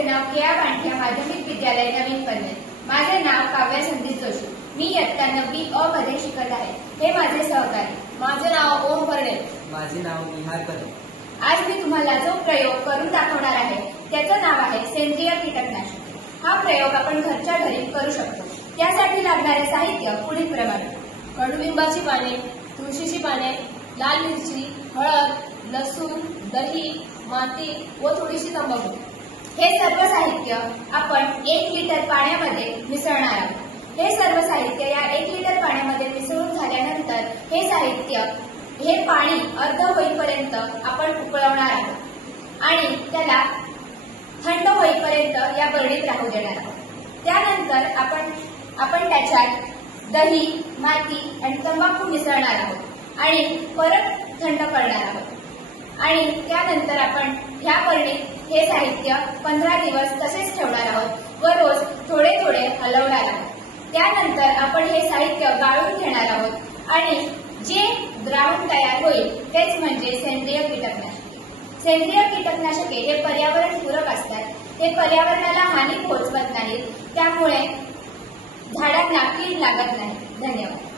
शाळेचे नाव के.आ. बांठिया माध्यमिक विद्यालय नवीन पनवेल। माझे नाव काव्या संदीप जोशी। मी इयत्ता 9वी अ मध्ये शिकत आहे। हे माझे सहकारी। माझे नाव ओम परडे। माझे नाव निहार परडे। आज मी तुम्हाला जो प्रयोग करून दाखवणार आहे त्याचं नाव आहे सेंद्रिय कीटकनाशके। हा प्रयोग आपण घरच्या घरी करू शकतो। त्यासाठी लागणारे साहित्य पुढील प्रमाणे: कडुलिंबाची पाने, तुळशीची पाने, लाल मिरची, हळद, लसूण, दही, माती व थोडीशी तंबाखू। हे सर्व साहित्य आपण 1 लिटर पाण्यामध्ये मिसळणार आहोत। हे सर्व साहित्य या 1 लिटर पाण्यामध्ये मिसळून झाल्यानंतर हे पाणी अर्ध होईपर्यंत आपण उकळवणार आहोत आणि त्याला थंड होईपर्यंत या बरणीत राहू देणार आहोत। त्यानंतर आपण त्याच्यात दही, माती आणि तंबाखू मिसळणार आहोत आणि परत थंड करणार आहोत आणि त्यानंतर आपण ह्या बरणीत हे साहित्य 15 दिवस तसेच ठेवणार आहोत व रोज थोडे थोडे हलवणार आहोत। त्यानंतर आपण हे साहित्य गाळून घेणार आहोत आणि जे द्रावण तयार होईल तेच म्हणजे सेंद्रिय कीटकनाशके। सेंद्रिय कीटकनाशके हे पर्यावरणपूरक असतात। ते पर्यावरणाला हानी पोहोचवत नाहीत, त्यामुळे झाडांना कीड लागत नाही। धन्यवाद।